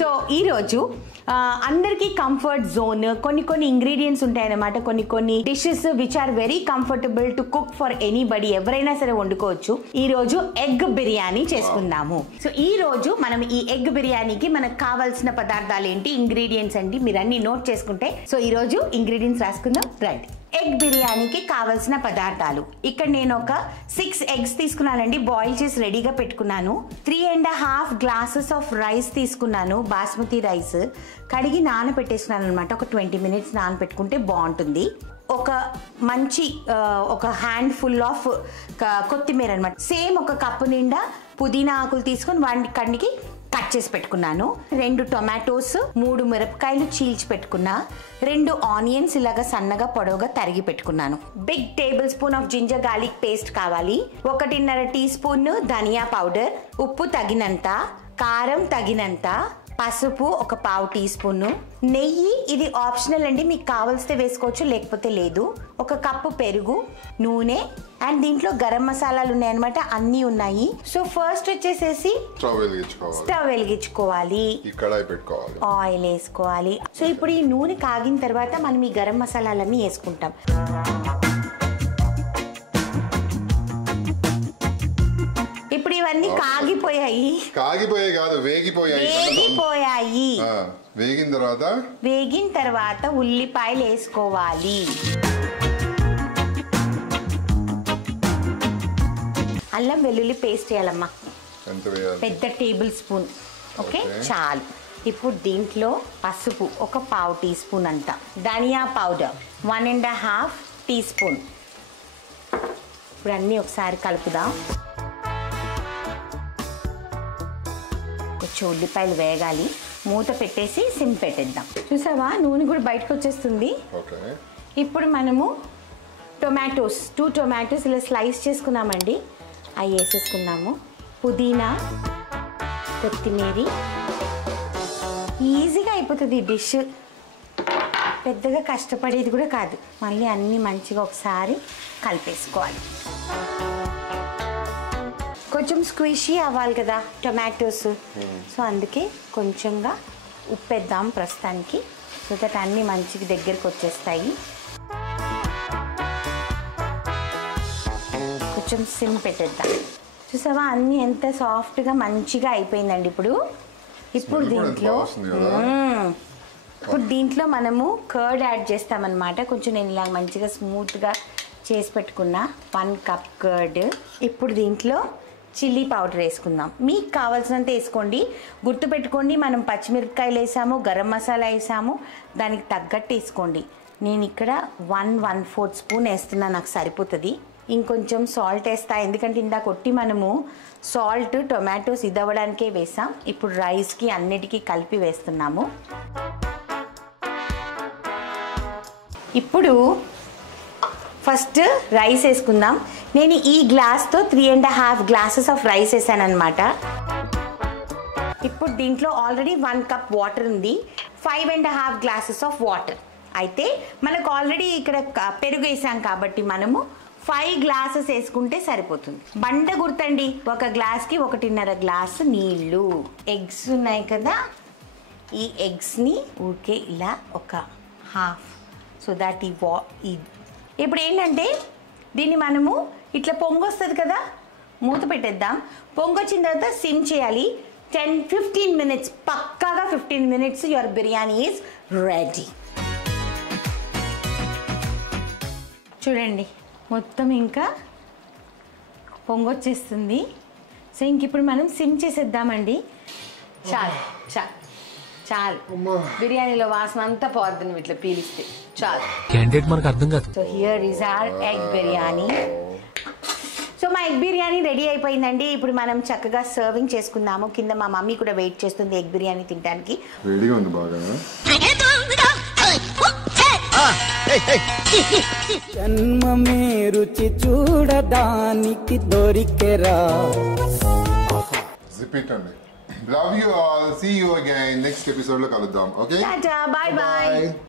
So ఈ రోజు అందరికి కంఫర్ట్ జోన్ కొన్ని ఇంగ్రీడియంట్స్ ఉంటాయన్నమాట. కొన్ని dishes which are very comfortable to cook for anybody, ఎవరైనా సరే వండుకోవచ్చు. ఈ రోజు ఎగ్ బిర్యానీ చేసుకుందాము. సో ఈ రోజు మనం ఈ ఎగ్ బిర్యానీకి మనకు కావాల్సిన పదార్థాలు ఏంటి, ఇంగ్రీడియంట్స్ ఏంటి, మీరు అన్ని నోట్ చేసుకుంటే సో ఈ రోజు ఇంగ్రీడియంట్స్ రాసుకుందాం. రైట్, ఎగ్ బిర్యానీకి కావాల్సిన పదార్థాలు. ఇక్కడ నేను ఒక 6 ఎగ్స్ తీసుకున్నానండి, బాయిల్ చేసి రెడీగా పెట్టుకున్నాను. 3.5 గ్లాసెస్ ఆఫ్ రైస్ తీసుకున్నాను, బాస్మతి రైస్. కడిగి నానబెట్టేసుకున్నాను అనమాట. ఒక 20 మినిట్స్ నానబెట్టుకుంటే బాగుంటుంది. ఒక మంచి ఒక హ్యాండ్ ఫుల్ ఆఫ్ కొత్తిమీర అనమాట. సేమ్ ఒక కప్పు నిండా పుదీనా ఆకులు తీసుకొని వాటికి కట్ చేసి పెట్టుకున్నాను. 2 టొమాటోస్, 3 మిరపకాయలు చీల్చి పెట్టుకున్నా. 2 ఆనియన్స్ ఇలాగా సన్నగా పొడవుగా తరిగి పెట్టుకున్నాను. Big tablespoon of ginger garlic paste కావాలి. 1.5 టీ స్పూన్ ధనియా పౌడర్, ఉప్పు తగినంత, కారం తగినంత, పసుపు ఒక 1/2 టీ స్పూన్, నెయ్యి ఇది ఆప్షనల్ అండి, మీకు కావాల్సితే వేసుకోవచ్చు లేకపోతే లేదు. 1 కప్పు పెరుగు, నూనె, అండ్ దీంట్లో గరం మసాలాలు ఉన్నాయన్నమాట, అన్నీ ఉన్నాయి. సో ఫస్ట్ వచ్చేసేసి స్టవ్ వెలిగించుకోవాలి, ఆయిల్ వేసుకోవాలి. సో ఇప్పుడు ఈ నూనె కాగిన తర్వాత మనం ఈ గరం మసాలాలన్నీ వేసుకుంటాం. ఇప్పుడు ఇవన్నీ కాగిపోయాయి కాదు, వేగిన తర్వాత ఉల్లిపాయలు వేసుకోవాలి. అల్లం వెల్లుల్లి పేస్ట్ వేయాలమ్మా, పెద్ద టేబుల్ స్పూన్. ఓకే, చాలు. ఇప్పుడు దీంట్లో పసుపు ఒక 1/2 టీ స్పూన్ అంత, ధనియా పౌడర్ 1.5 టీ స్పూన్. ఇప్పుడు అన్నీ ఒకసారి కలుపుదాం. కొంచెం ఉల్లిపాయలు వేగాలి, మూత పెట్టేసి సిమ్ పెట్టేద్దాం. చూసావా, నూనె కూడా బయటకు వచ్చేస్తుంది. ఇప్పుడు మనము టొమాటోస్ 2 టొమాటోస్ ఇలా స్లైస్ చేసుకున్నామండి, అవి వేసేసుకున్నాము. పుదీనా, కొత్తిమీర, ఈజీగా అయిపోతుంది ఈ డిష్, పెద్దగా కష్టపడేది కూడా కాదు. మళ్ళీ అన్నీ మంచిగా ఒకసారి కలిపేసుకోవాలి. కొంచెం స్క్విషీ అవ్వాలి కదా టొమాటోస్, సో అందుకే కొంచెంగా ఉప్పేద్దాం ప్రస్తుతానికి, సో దట్ అన్నీ మంచిగా దగ్గరికి వచ్చేస్తాయి. కొంచెం సిమ్ పెట్టేద్దాం. చూసావా, అన్నీ ఎంత సాఫ్ట్గా మంచిగా అయిపోయిందండి. ఇప్పుడు దీంట్లో మనము కర్డ్ యాడ్ చేస్తామన్నమాట. కొంచెం నేను ఇలా మంచిగా స్మూత్గా చేసి పెట్టుకున్న 1 కప్ కర్డ్. ఇప్పుడు దీంట్లో చిల్లీ పౌడర్ వేసుకుందాం, మీకు కావాల్సినంత వేసుకోండి. గుర్తుపెట్టుకోండి, మనం పచ్చిమిరపకాయలు వేసాము, గరం మసాలా వేసాము, దానికి తగ్గట్టు వేసుకోండి. నేను ఇక్కడ 1/4 స్పూన్ వేస్తున్నా, నాకు సరిపోతుంది. ఇంకొంచెం సాల్ట్ వేస్తా, ఎందుకంటే ఇందాక కొట్టి మనము సాల్ట్ టొమాటోస్ ఇదవ్వడానికే వేసాం. ఇప్పుడు రైస్కి అన్నిటికీ కలిపి వేస్తున్నాము. ఇప్పుడు ఫస్ట్ రైస్ వేసుకుందాం. నేను ఈ గ్లాస్తో 3.5 గ్లాసెస్ ఆఫ్ రైస్ వేసాను అనమాట. ఇప్పుడు దీంట్లో ఆల్రెడీ 1 కప్ వాటర్ ఉంది, 5.5 గ్లాసెస్ ఆఫ్ వాటర్. అయితే మనకు ఆల్రెడీ ఇక్కడ పెరుగు వేసాం కాబట్టి మనము 5 గ్లాసెస్ వేసుకుంటే సరిపోతుంది. బండ గుర్తండి, 1 గ్లాస్కి 1.5 గ్లాసు నీళ్ళు. ఎగ్స్ ఉన్నాయి కదా, ఈ ఎగ్స్ని ఊరికే ఇలా ఒక హాఫ్, సో దాట్ ఇప్పుడు ఏంటంటే దీన్ని మనము ఇట్లా పొంగొస్తుంది కదా, మూత పెట్టేద్దాం. పొంగొచ్చిన తర్వాత సిమ్ చేయాలి. 10-15 మినిట్స్, పక్కాగా 15 minutes your biryani is ready. చూడండి, మొత్తం ఇంకా పొంగొచ్చేస్తుంది. సో ఇంక ఇప్పుడు మనం సిమ్ చేసేద్దామండి. చాలు చాలు చాలు, బిర్యానీలో వాసన అంతా పోతుంది ఇట్లా పీలిస్తే చాలు. So here is our egg biryani. So మా ఎగ్ బిర్యానీ రెడీ అయిపోయిందండి. ఇప్పుడు మనం చక్కగా సర్వింగ్ చేసుకుందాము. కింద మా మమ్మీ కూడా వెయిట్ చేస్తుంది ఎగ్ బిర్యానీ తినడానికి. జన్మమే రుచి చూడడానికి దొరికెరా. Love you all. See you again next episode lo kaludam. Okay? Bye bye.